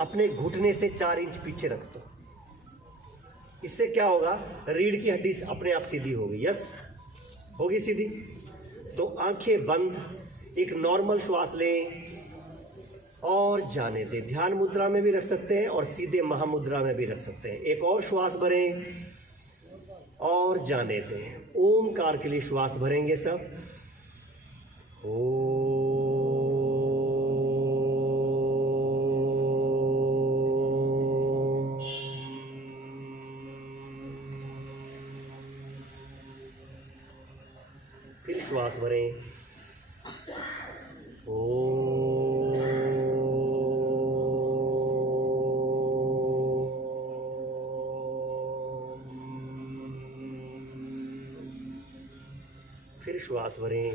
अपने घुटने से 4 इंच पीछे रख दो। इससे क्या होगा, रीढ़ की हड्डी अपने आप सीधी होगी। यस, होगी सीधी। तो आंखें बंद, एक नॉर्मल श्वास लें और जाने दें। ध्यान मुद्रा में भी रख सकते हैं और सीधे महामुद्रा में भी रख सकते हैं। एक और श्वास भरें और जाने दें। ओमकार के लिए श्वास भरेंगे सब। ओ फिर श्वास भरें। फिर श्वास भरें।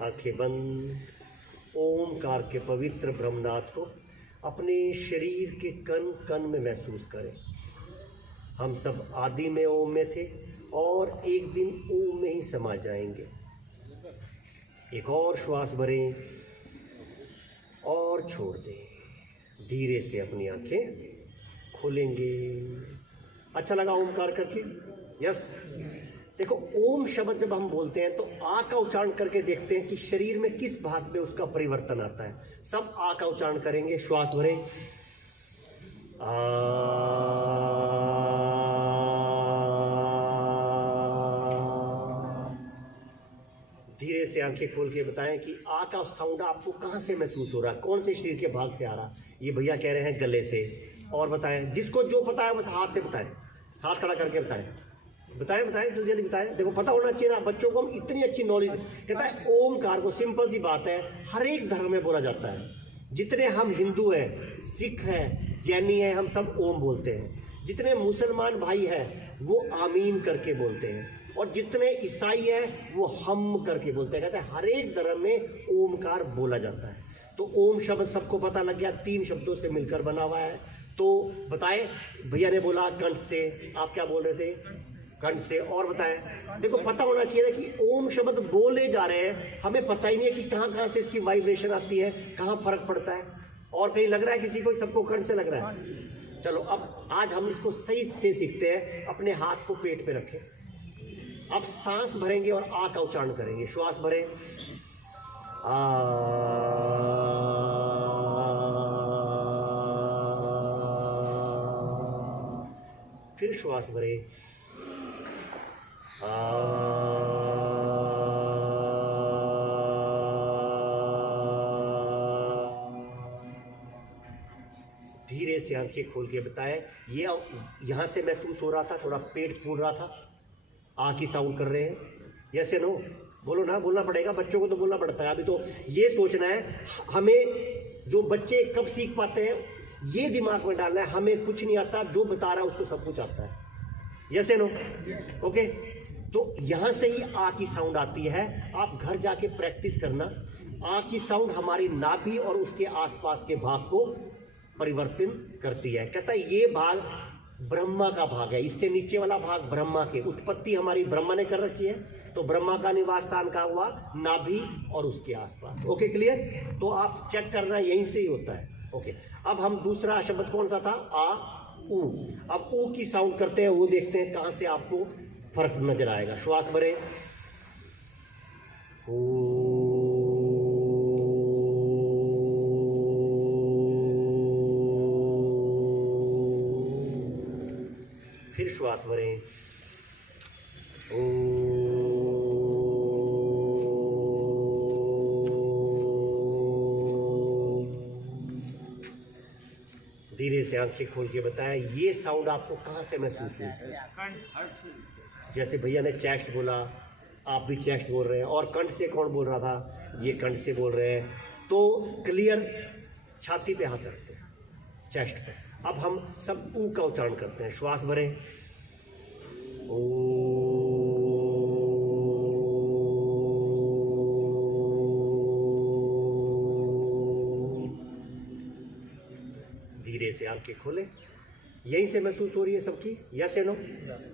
आंखें बंद। ओमकार के पवित्र ब्रह्मनाद को अपने शरीर के कण कण में महसूस करें। हम सब आदि में ओम में थे और एक दिन ओम में ही समा जाएंगे। एक और श्वास भरें और छोड़ दें। धीरे से अपनी आंखें खोलेंगे। अच्छा लगा ओमकार करके? यस। देखो, ओम शब्द जब हम बोलते हैं तो आ का उच्चारण करके देखते हैं कि शरीर में किस भाग में उसका परिवर्तन आता है। सब आ का उच्चारण करेंगे। श्वास भरें। धीरे से आंखें खोल के बताएं कि आ का साउंड आपको कहां से महसूस हो रहा है, कौन से शरीर के भाग से आ रहा है। ये भैया कह रहे हैं गले से। और बताएं, जिसको जो पता है बस हाथ से बताएं, हाथ खड़ा करके बताएं। बताएं बताएं, जल्दी जल्दी बताएं। देखो, पता होना चाहिए ना बच्चों को। हम इतनी अच्छी नॉलेज कहता है ओमकार को। सिंपल सी बात है, हर एक धर्म में बोला जाता है। जितने हम हिंदू हैं, सिख हैं, जैनी हैं, हम सब ओम बोलते हैं। जितने मुसलमान भाई हैं वो आमीन करके बोलते हैं, और जितने ईसाई हैं वो हम करके बोलते हैं। कहते हैं हर एक धर्म में ओमकार बोला जाता है। तो ओम शब्द सबको पता लग गया, 3 शब्दों से मिलकर बना हुआ है। तो बताएं, भैया ने बोला कंठ से, आप क्या बोल रहे थे? कंठ से। और बताएं। देखो, पता होना चाहिए ना कि ओम शब्द बोले जा रहे हैं, हमें पता ही नहीं है कि कहाँ कहाँ से इसकी वाइब्रेशन आती है, कहाँ फर्क पड़ता है। और कहीं लग रहा है किसी को, सबको कंठ से लग रहा है। चलो, अब आज हम इसको सही से सीखते हैं। अपने हाथ को पेट पे रखें। अब सांस भरेंगे और आ का उच्चारण करेंगे। श्वास भरें। फिर श्वास भरें। धीरे से आंखें खोल के बताएं, ये यहां से महसूस हो रहा था, थोड़ा पेट फूल रहा था, आ की साउंड कर रहे हैं। यस या नो? बोलो ना, बोलना पड़ेगा, बच्चों को तो बोलना पड़ता है। अभी तो ये सोचना है हमें, जो बच्चे कब सीख पाते हैं ये दिमाग में डालना है, हमें कुछ नहीं आता, जो बता रहा है उसको सब कुछ आता है। यस या नो? ओके। तो यहां से ही आ की साउंड आती है। आप घर जाके प्रैक्टिस करना। आ की साउंड हमारी नाभि और उसके आसपास के भाग को परिवर्तित करती है। कहता है ये भाग ब्रह्मा का भाग है, इससे नीचे वाला भाग ब्रह्मा के। उत्पत्ति हमारी ब्रह्मा ने कर रखी है, तो ब्रह्मा का निवास स्थान का हुआ नाभि और उसके आसपास। Okay, clear? तो आप चेक करना, यहीं से ही होता है। ओके, अब हम दूसरा शब्द कौन सा था? आ ऊ। अब ऊ की साउंड करते हैं, वो देखते हैं कहां से आपको फर्क नजर आएगा। श्वास भरें। फिर श्वास भरें। धीरे से आंखें खोल के बताया, ये साउंड आपको कहां से महसूस हुई? जैसे भैया ने चेस्ट बोला, आप भी चेस्ट बोल रहे हैं। और कंठ से कौन बोल रहा था? ये कंठ से बोल रहे हैं। तो क्लियर, छाती पे हाथ रखते हैं, चेस्ट पे। अब हम सब ऊ का उच्चारण करते हैं। श्वास भरें। धीरे से आंखें खोले। यहीं से महसूस हो रही है सबकी, यस या नो?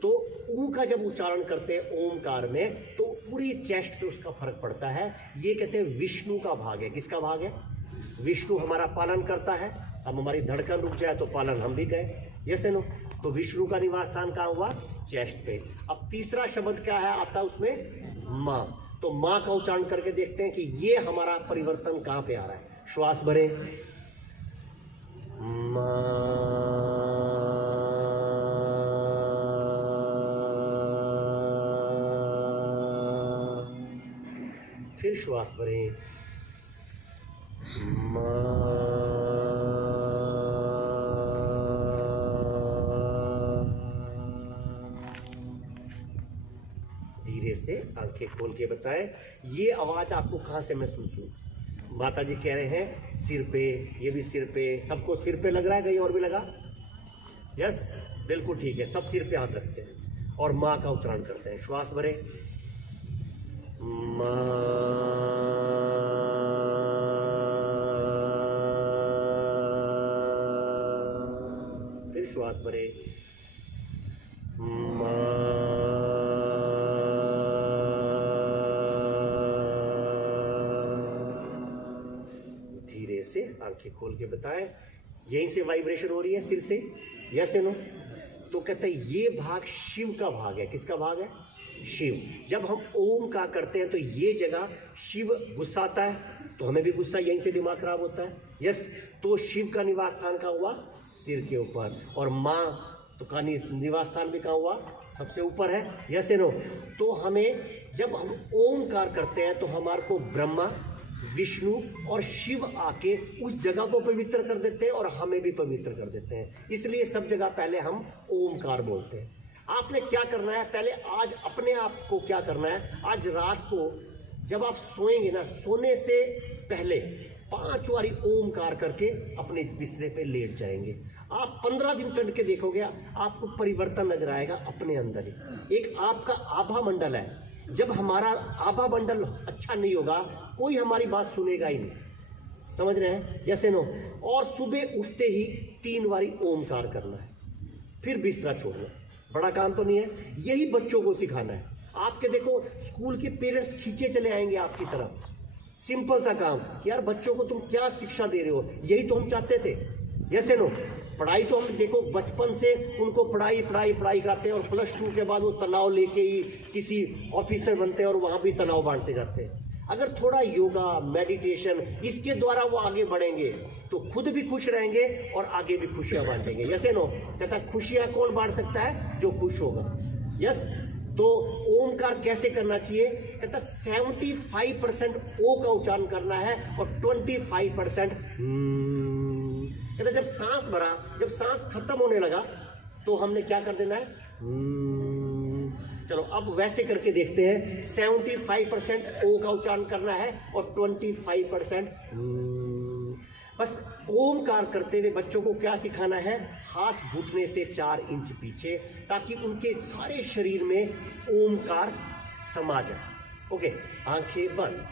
तो ऊ का जब उच्चारण करते हैं ओमकार में तो पूरी चेस्ट पे उसका फर्क पड़ता है। ये कहते हैं विष्णु का भाग है। किसका भाग है? विष्णु हमारा पालन करता है। अब हमारी धड़कन रुक जाए तो पालन हम भी गए, यस या नो? तो विष्णु का निवास स्थान कहाँ हुआ? चेस्ट पे। अब तीसरा शब्द क्या है आता है उसमें? माँ। तो माँ का उच्चारण करके देखते हैं कि ये हमारा परिवर्तन कहाँ पे आ रहा है। श्वास भरें, फिर श्वास भरें, धीरे से आंखें खोल के बताएं ये आवाज आपको कहां से महसूस हुई। माता जी कह रहे हैं सिर पे, ये भी सिर पे, सबको सिर पे लग रहा है, कहीं और भी लगा? यस, बिल्कुल ठीक है, सब सिर पे हाथ रखते हैं और माँ का उच्चारण करते हैं। श्वास भरें, फिर श्वास भरें, धीरे से आंखें खोल के बताएं यहीं से वाइब्रेशन हो रही है सिर से, यस या नो? तो कहते हैं ये भाग शिव का भाग है। किसका भाग है? शिव। जब हम ओम का करते हैं तो ये जगह शिव गुस्साता है तो हमें भी गुस्सा, यहीं से दिमाग खराब होता है, यस? तो शिव का निवास स्थान कहाँ हुआ? सिर के ऊपर। और माँ तो का निवास स्थान भी कहाँ हुआ? सबसे ऊपर है, यस या नो? तो हमें जब हम ओमकार करते हैं तो हमारे को ब्रह्मा, विष्णु और शिव आके उस जगह को पवित्र कर देते हैं और हमें भी पवित्र कर देते हैं। इसलिए सब जगह पहले हम ओमकार बोलते हैं। आपने क्या करना है, पहले आज अपने आप को क्या करना है, आज रात को जब आप सोएंगे ना, सोने से पहले 5 बारी ओमकार करके अपने बिस्तरे पे लेट जाएंगे। आप 15 दिन करके देखोगे आपको परिवर्तन नजर आएगा अपने अंदर ही। एक आपका आभा मंडल है, जब हमारा आभा मंडल अच्छा नहीं होगा कोई हमारी बात सुनेगा ही नहीं, समझ रहे हैं, यस या नो? और सुबह उठते ही 3 बारी ओमकार करना है, फिर बिस्तरा छोड़ना। बड़ा काम तो नहीं है, यही बच्चों को सिखाना है। आपके देखो स्कूल के पेरेंट्स खींचे चले आएंगे आपकी तरफ, सिंपल सा काम कि यार बच्चों को तुम क्या शिक्षा दे रहे हो, यही तो हम चाहते थे, यस या नो? पढ़ाई तो हम देखो बचपन से उनको पढ़ाई पढ़ाई पढ़ाई कराते हैं और +2 के बाद वो तनाव लेके ही किसी ऑफिसर बनते हैं और वहाँ भी तनाव बांटते जाते हैं। अगर थोड़ा योगा, मेडिटेशन इसके द्वारा वो आगे बढ़ेंगे तो खुद भी खुश रहेंगे और आगे भी खुशियाँ बांटेंगे, यस या नो? कहता है खुशियाँ कौन बांट सकता है? जो खुश होगा, यस? तो ओमकार कैसे करना चाहिए? कहता 75% ओ का उच्चारण करना है और 25% कहता जब सांस भरा, जब सांस खत्म होने लगा तो हमने क्या कर देना है? चलो अब वैसे करके देखते हैं। 75% ओ का उच्चारण करना है और 25% बस ओमकार करते हुए बच्चों को क्या सिखाना है? हाथ घुटने से 4 इंच पीछे, ताकि उनके सारे शरीर में ओमकार समा जाए। ओके, आंखें बंद,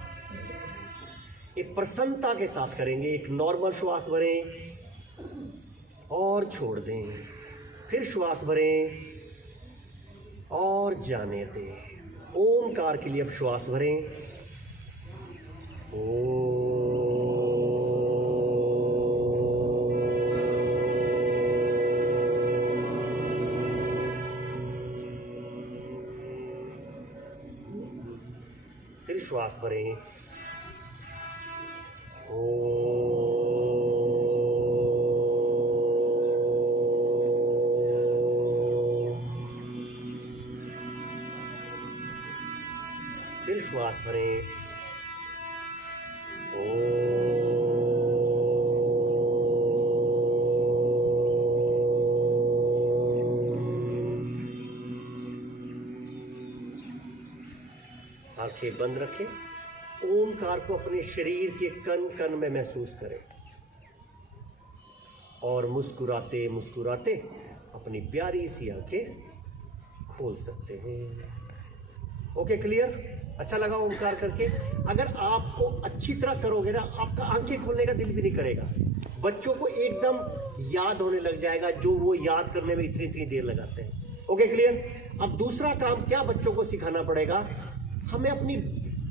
एक प्रसन्नता के साथ करेंगे। एक नॉर्मल श्वास भरें और छोड़ दें, फिर श्वास भरें और जाने दें। ओमकार के लिए अब श्वास भरें, फिर श्वास भरें, फिर श्वास भरें, आंखें बंद रखें। ओमकार को अपने शरीर के कण कण में महसूस करें और मुस्कुराते मुस्कुराते अपनी प्यारी सी आंखें खोल सकते हैं। Okay, clear? अच्छा लगा ओमकार करके? अगर आपको अच्छी तरह करोगे ना, आपका आंखें खोलने का दिल भी नहीं करेगा। बच्चों को एकदम याद होने लग जाएगा, जो वो याद करने में इतनी इतनी देर लगाते हैं। Okay, clear. अब दूसरा काम क्या बच्चों को सिखाना पड़ेगा, हमें अपनी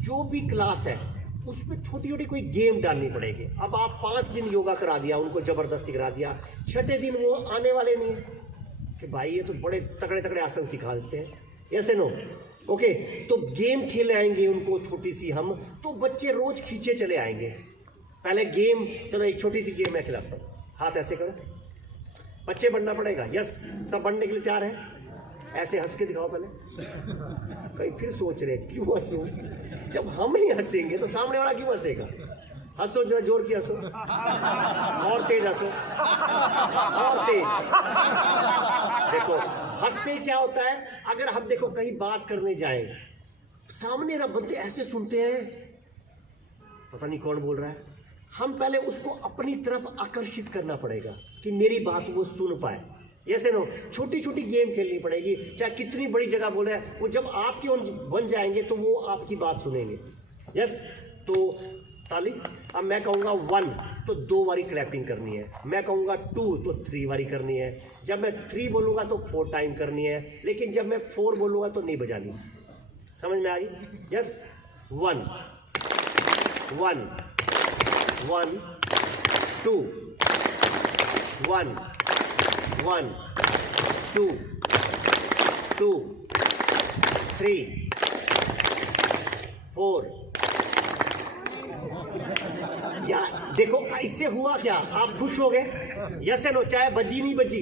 जो भी क्लास है उसमें छोटी छोटी कोई गेम डालनी पड़ेगी। अब आप 5 दिन योगा करा दिया, उनको जबरदस्ती करा दिया, 6ठे दिन वो आने वाले नहीं है कि भाई ये तो बड़े तगड़े तगड़े आसन सिखा देते हैं, ऐसे नो। ओके, तो गेम खेले आएंगे उनको छोटी सी हम, तो बच्चे रोज खींचे चले आएंगे। पहले गेम, चलो एक छोटी सी गेम मैं खिलाता हूँ, हाथ ऐसे करो, बच्चे बनना पड़ेगा। यस, सब बनने के लिए तैयार है? ऐसे हंस के दिखाओ पहले। कहीं फिर सोच रहे क्यों हंसूं, जब हम नहीं हंसेंगे तो सामने वाला क्यों हंसेगा। हंसो जरा, जोर की हंसो, और तेज हंसो, और तेज। देखो हंसते क्या होता है, अगर हम देखो कहीं बात करने जाएं, सामने ना बंदे ऐसे सुनते हैं, पता नहीं कौन बोल रहा है, हम पहले उसको अपनी तरफ आकर्षित करना पड़ेगा कि मेरी बात वो सुन पाए। ऐसे नो, छोटी छोटी गेम खेलनी पड़ेगी, चाहे कितनी बड़ी जगह बोले, वो जब आपके बन जाएंगे तो वो आपकी बात सुनेंगे। यस, तो ताली। अब मैं कहूँगा 1 तो 2 बारी क्लैपिंग करनी है, मैं कहूँगा 2 तो 3 बारी करनी है, जब मैं 3 बोलूँगा तो 4 टाइम करनी है, लेकिन जब मैं 4 बोलूँगा तो नहीं बजानी। समझ में आ गई? यस, 1 1 1 2 1 1 2 2 3 4। या देखो इससे हुआ क्या, आप खुश हो गए? यस नो, चाहे बजी नहीं बजी,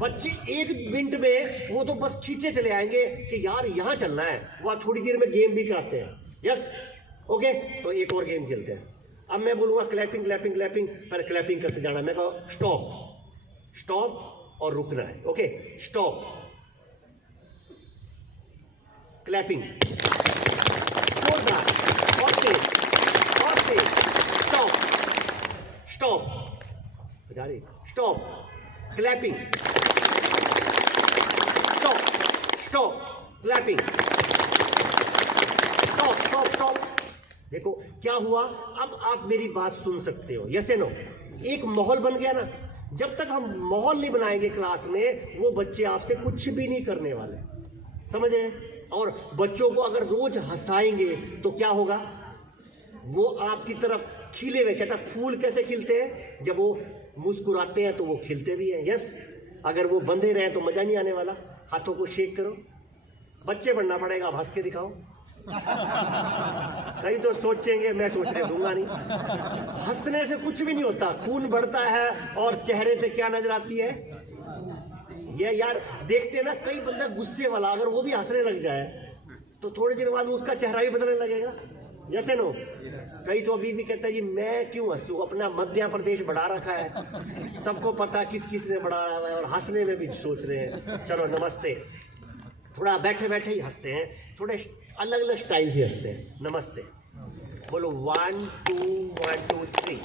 बच्चे 1 मिनट में वो तो बस खींचे चले आएंगे कि यार यहाँ चलना है, वहाँ थोड़ी देर में गेम भी कराते हैं। यस, ओके, तो एक और गेम खेलते हैं। अब मैं बोलूँगा क्लैपिंग क्लैपिंग क्लैपिंग, पहले क्लैपिंग करते जाना, मैं कहूँ स्टॉप स्टॉप और रुकना है। ओके, स्टॉप, क्लैपिंग, जोरदार, और तेज, स्टॉप स्टॉप, बजा रही, stop, clapping, stop stop, clapping, stop stop stop. देखो क्या हुआ, अब आप मेरी बात सुन सकते हो। यस नो, एक माहौल बन गया ना। जब तक हम माहौल नहीं बनाएंगे क्लास में, वो बच्चे आपसे कुछ भी नहीं करने वाले, समझ रहे हैं? और बच्चों को अगर रोज हंसाएंगे तो क्या होगा, वो आपकी तरफ खिले हुए, कहता फूल कैसे खिलते हैं, जब वो मुस्कुराते हैं तो वो खिलते भी हैं। यस, अगर वो बंधे रहे तो मजा नहीं आने वाला। हाथों को शेक करो, बच्चे बनना पड़ेगा, अब हंस के दिखाओ। कहीं तो सोचेंगे मैं सोच रहे दूंगा नहीं, हंसने से कुछ भी नहीं होता, खून बढ़ता है। और चेहरे पे क्या नजर आती है, ये यार देखते ना, कई बंदा गुस्से वाला अगर वो भी हंसने लग जाए तो थोड़ी देर बाद उसका चेहरा भी बदलने लगेगा। जैसे नो, कई तो अभी भी कहता है जी मैं क्यों हंसूं, अपना मध्य प्रदेश बढ़ा रखा है, सबको पता किस किस ने बढ़ा रहा है, और हंसने में भी सोच रहे हैं। चलो नमस्ते, थोड़ा बैठे बैठे ही हंसते हैं, थोड़े अलग अलग स्टाइल से हंसते हैं। नमस्ते बोलो, 1 2 1 2 3।